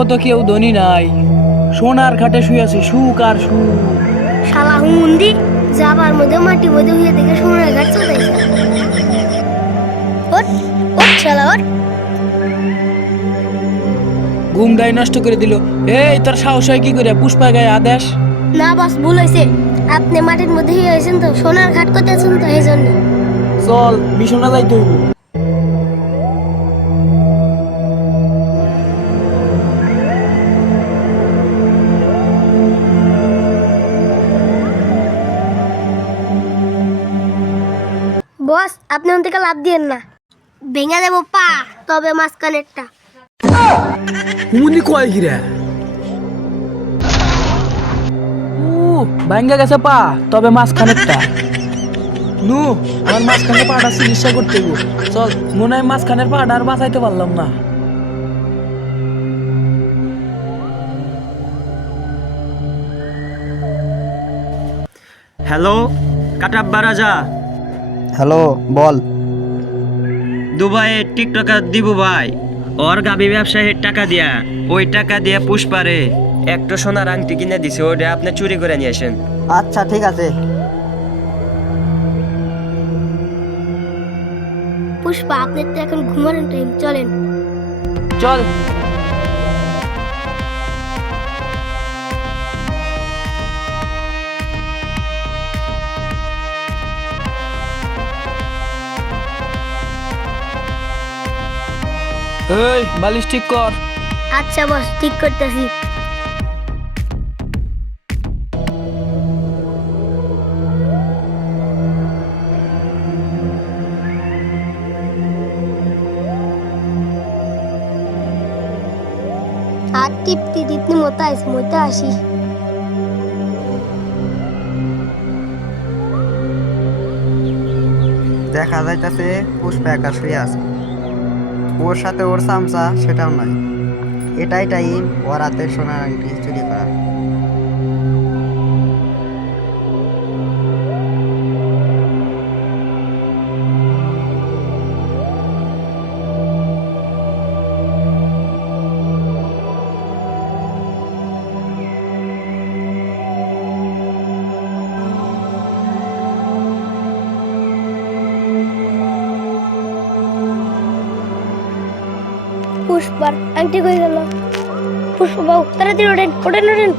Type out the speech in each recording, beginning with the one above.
মতো কেউ ধনী নাই, সোনার খাটে শুয়ে আছে সুখ আর সুখ। শালা হুন্দি যাবার মধ্যে মাটি মধ্যে হয়ে দেখে সোনার ঘাট চলেছে। ওঠ ওঠ শালা ওঠ। ঘুম দাই নষ্ট করে দিল। এই তোর সাহস হয় কি করে পুষ্পা গায়ে আদেশ? না বস, ভুল হয়েছে। আপনি মাটির মধ্যে হয়ে আছেন তো, সোনার ঘাট করতে আছেন তো, এই জন্য। চল মিশনা যাইতে হইব। বস, আপনি ওন থেকে লাভ দিয়েন না, ভেঙে দেবো পা, তবে মাঝখানেরটা। হুমুন্দি কয় গিরা ভাঙ্গা গেছে পা, তবে মাঝখানেরটা। নু আমার মাঝখানে পাটা চিকিৎসা করতে হইব। চল, মনে হয় মাঝখানের পাটা আর বাঁচাইতে পারলাম না। হ্যালো কাটাব্বা রাজা, হ্যালো বল। দুবাইয়ে টিকটকার দিবু ভাই, ওর গাবি ব্যবসায়ীর টাকা দিয়া, ওই টাকা দিয়া পুষ্পারে একটু সোনার আংটি কিনে দিছে, ওটা আপনি চুরি করে নিয়ে আসেন। আচ্ছা ঠিক আছে। পুষ্পা, আপনার তো এখন ঘুমানোর টাইম, চলেন। চল। এই বালিশ ঠিক কর। আচ্ছা বস, ঠিক করতেছি। আর টিপতে টিপতে মতো আসি। দেখা যাইতাছে পুষ্পা একা শুয়ে আছে, ওর সাথে ওর চামচা সেটাও নাই। এটাই টাইম ওর হাতে সোনার আংটি চুরি করা। পুষ্পার আংটি কই গেল? পুষ্পা বাবু, তাড়াতাড়ি ওঠেন ওঠেন ওঠেন।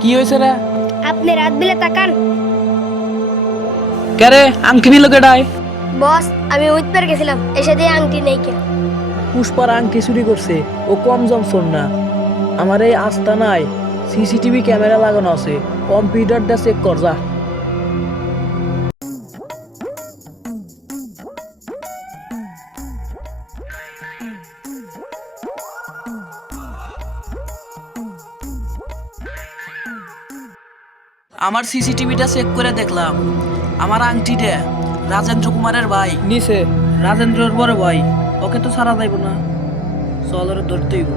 কি হয়েছে রে? আপনি রাত বেলা তাকান। কে আংটি নিল কেডায়? বস, আমি উইথপার গেছিলাম, এসে দিয়ে আংটি নেই কে। পুষ্পার আংটি চুরি করছে, ও কম জমছর না। আমার এই আস্তানায় সিসিটিভি ক্যামেরা লাগানো আছে, কম্পিউটারটা চেক কর যা। আমার সিসিটিভিটা চেক করে দেখলাম, আমার আংটিটা রাজেন্দ্র কুমারের ভাই নিছে। রাজেন্দ্রর বড় ভাই, ওকে তো ছাড়া যাইব না। চল ওরে ধরতে হইব।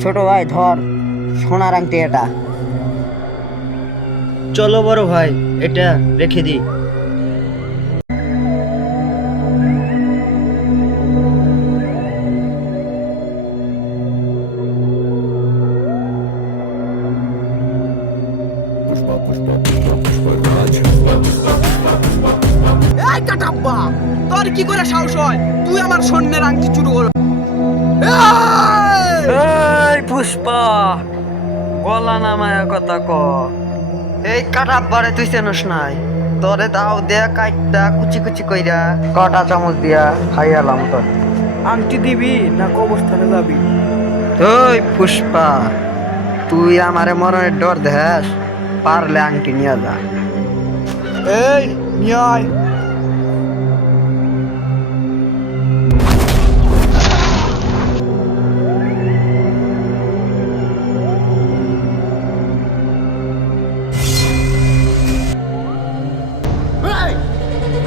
ছোট ভাই ধর সোনার আংটি এটা। চলো বড় ভাই, এটা রেখে দিই। এই কাটাব্বা, তোর কি করে সাহস হয় তুই আমার স্বর্ণের আংটি চুরি কর? এই পুষ্পা, গলা নামায়া কথা ক। এই কাটাব্বারে তুই চেনস নাই? তোরে দাও দেয়া কাইটটা কুচি কুচি কইরা কটা চামচ দিয়া খাইয়ালাম তোর। আংটি দিবি না কবরস্থানে যাবি? ওই পুষ্পা, তুই আমারে মরণের ডর দেখাস, পারলে আংটি নিয়ে যা। এই নিয়ে আয়।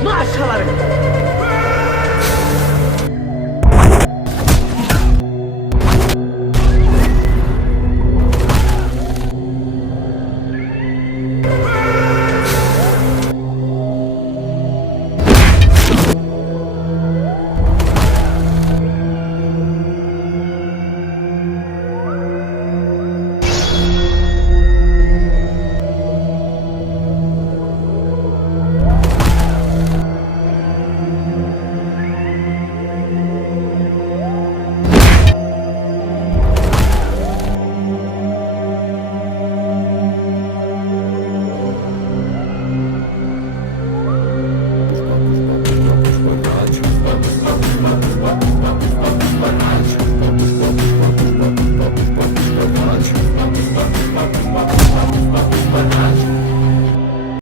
মার শালারে।